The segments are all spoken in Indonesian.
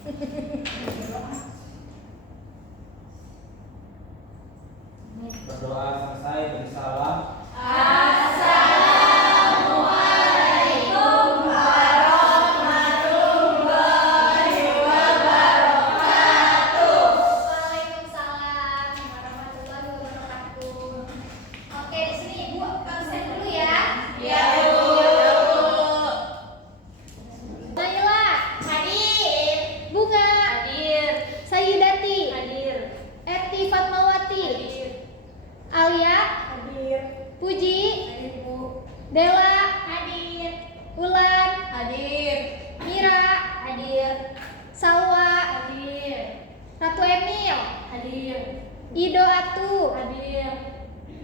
Berdoa selesai, beri salam. Assalamualaikum warahmatullahi wabarakatuh. Waalaikumsalam warahmatullahi wabarakatuh. Oke, di sini Ibu absen dulu ya. Ya, Bu. Naila Hadir. Bunga Hadir. Sayyidati Hadir. Eti Fatmawati Hadir. Alia Hadir. Puji Hadir, Bu. Dela Hadir. Ulan Hadir. Mira Hadir. Salwa Hadir. Ratu Emil Hadir. Ido Atu Hadir.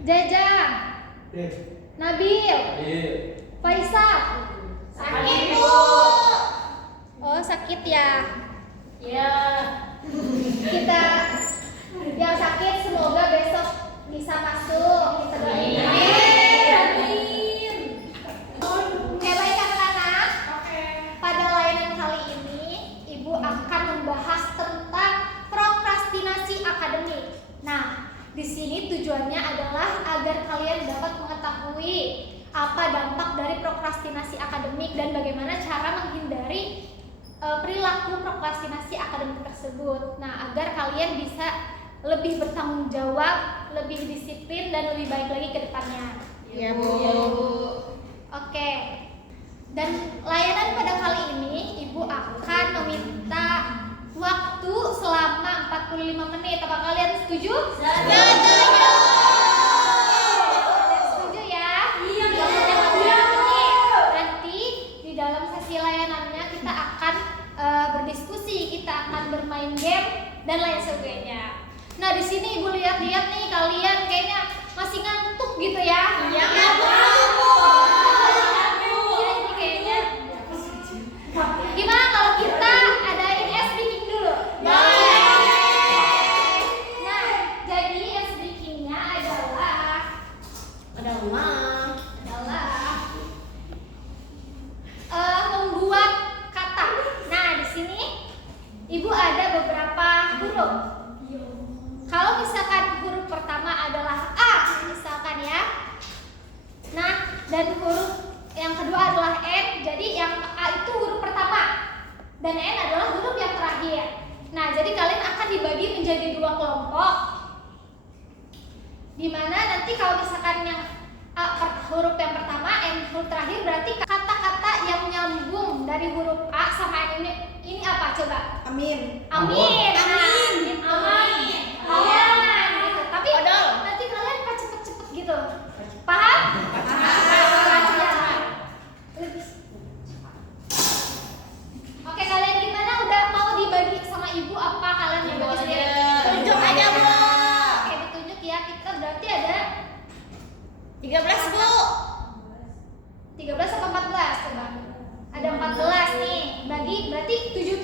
Jajang Nabil Hadir. Faisal. Sakit, Bu. Oh sakit ya. Ya. Kita yang sakit semoga besok bisa masuk. Kita doain. Amin. Oke baik anak-anak. Oke. Pada layanan kali ini Ibu akan membahas tentang prokrastinasi akademik. Nah, di sini tujuannya adalah agar kalian dapat mengetahui apa dampak dari prokrastinasi akademik dan bagaimana cara menghindari perilaku prokrastinasi akademik tersebut. Nah, agar kalian bisa lebih bertanggung jawab, lebih disiplin dan lebih baik lagi ke depannya. Ya, Bu. Oke. Dan layanan pada kali ini Ibu akan meminta waktu selama 45 menit. Apa kalian setuju? Setuju. Setuju ya? Iya, Bu. Selama 45 menit. Nanti di dalam sesi layanannya kita akan berdiskusi, kita akan bermain game dan lain sebagainya. Nah, di sini Ibu lihat-lihat nih kalian kayaknya masih ngantuk gitu ya? Iya, Bu. Iya, ini kayaknya. Gimana kalau kita adain ice breaking dulu? Nah, jadi ice breakingnya adalah membuat kata. Nah, di sini Ibu ada beberapa huruf. Kalau misalkan huruf pertama adalah A, misalkan ya. Nah, dan huruf yang kedua adalah N. Jadi yang A itu huruf pertama dan N adalah huruf yang terakhir. Nah, jadi kalian akan dibagi menjadi dua kelompok. Dimana nanti kalau misalkan yang A huruf yang pertama, N huruf terakhir, berarti kata-kata yang nyambung dari huruf A sama N ini apa coba? Amin. Amin. Nah, Amin. gitu. Amin. Amin. Gitu. Tapi Odol. nanti kalian pas cepet-cepet gitu. Paham? Lebih. Oke, kalian gimana? Udah mau dibagi sama Ibu apa kalian mau bagi sendiri? Tunjuk aja, Bu. Oke, ditunjuk ya. Kita berarti ada 13, Bu. 13 atau 14 coba? Ada 14 nih. Bagi berarti 7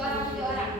orang.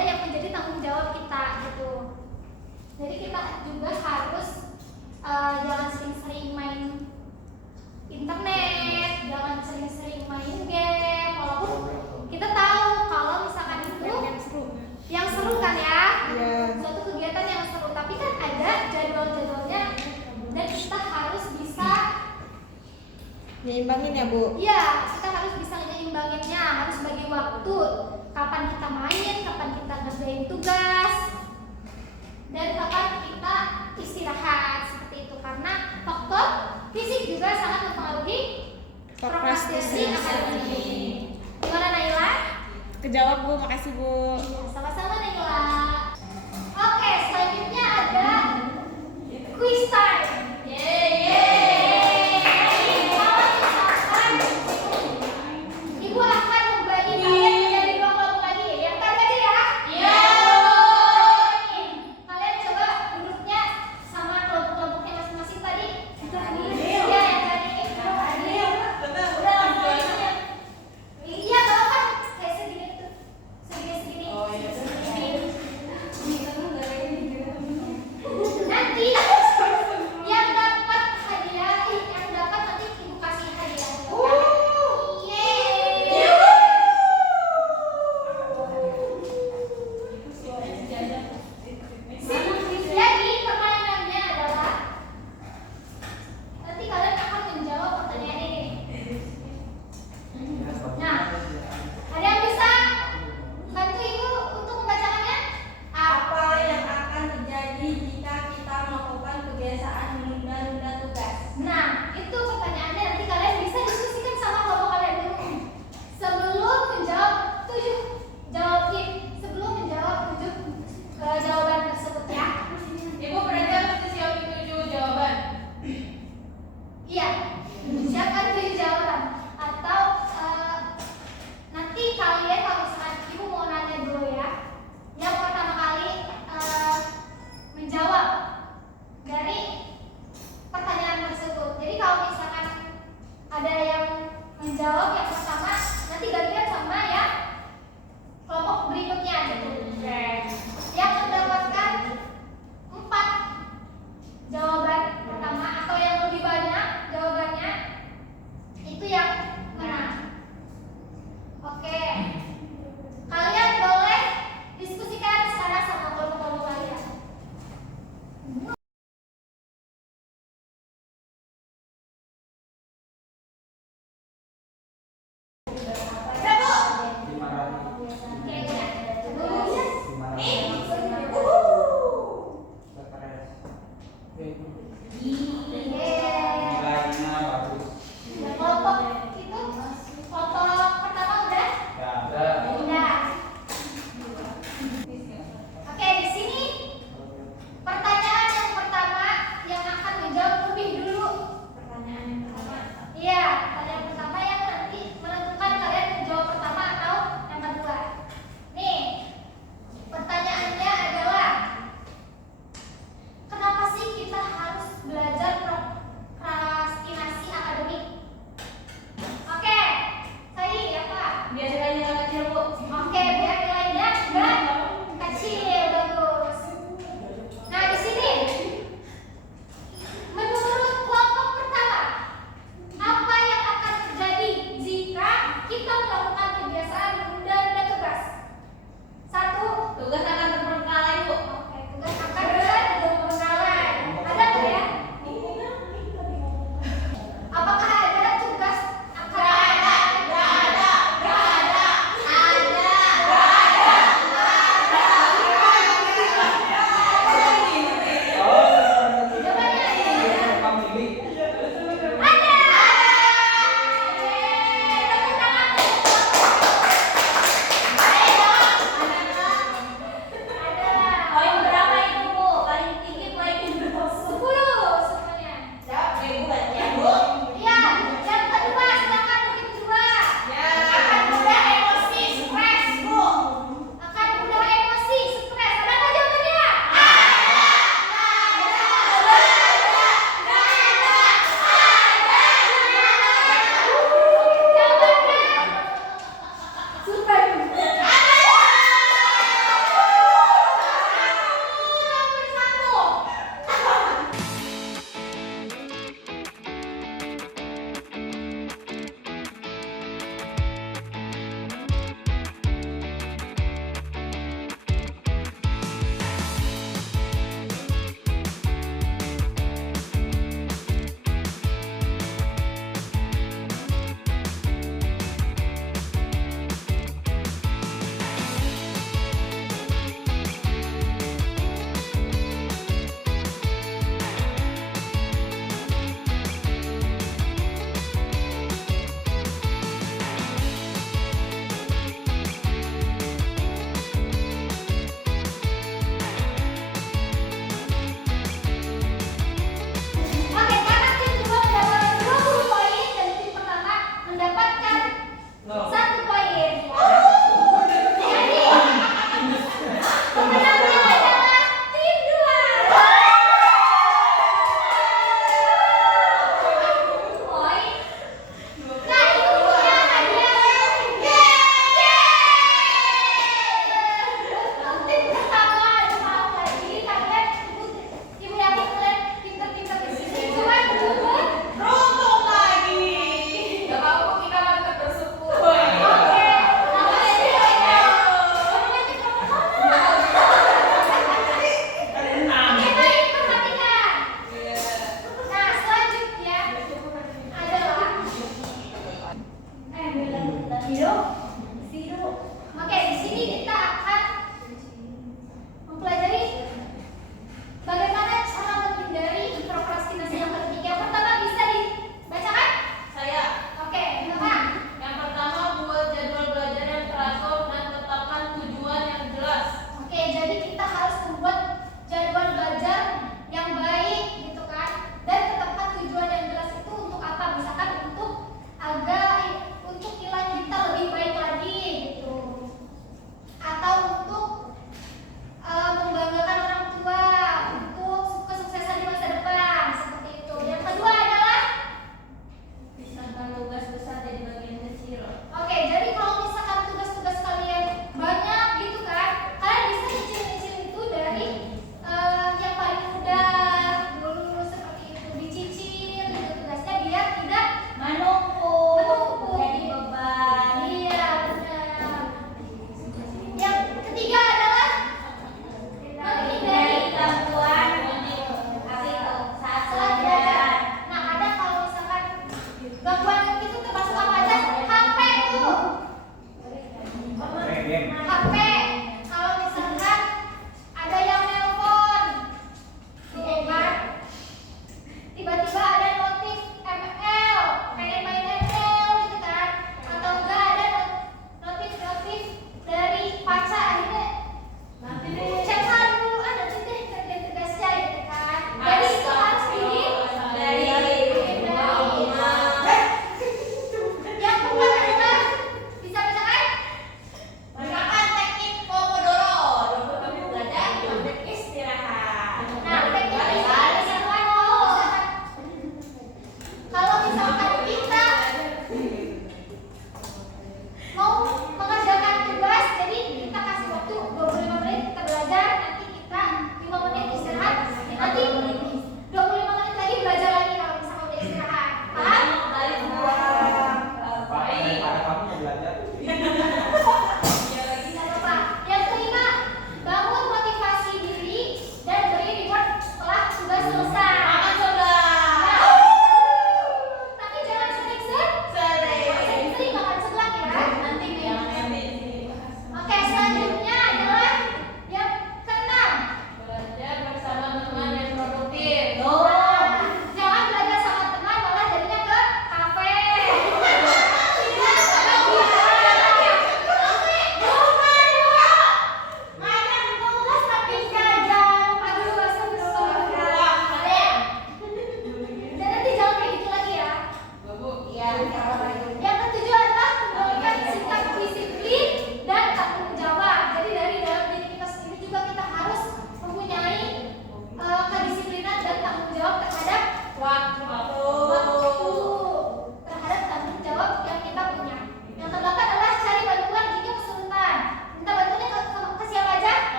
ada yang menjadi tanggung jawab kita gitu. Jadi kita juga harus jangan sering-sering main internet, jangan sering-sering main game, walaupun kita tahu kalau misalkan itu yang seru kan ya, suatu kegiatan yang seru, tapi kan ada jadwal-jadwalnya dan kita harus bisa Nyimbangin ya, Bu. iya, kita harus bisa nyeimbanginnya, harus bagi waktu kapan kita main, kapan kita ngerjain tugas, dan kapan kita istirahat seperti itu, karena faktor fisik juga sangat mempengaruhi prokrastinasi akademik. Gimana Naila? Kejawab, Bu. Makasih, Bu. Sama-sama Naila. Oke, selanjutnya ada quiz time. Kalau misalkan Ibu akan membagi kalian menjadi dua kelompok lagi. Yang tadi aja ya. Kalian coba duduknya sama kelompok-kelompoknya masing-masing tadi. Iya, yang tadi. Udah langsung aja. Iya, kalau kan kayak segini tuh. Segini-segini. Nanti yang dapat hadiah, yang dapat nanti Ibu kasih hadiah. Yeay. Jadi permainannya adalah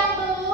yang belum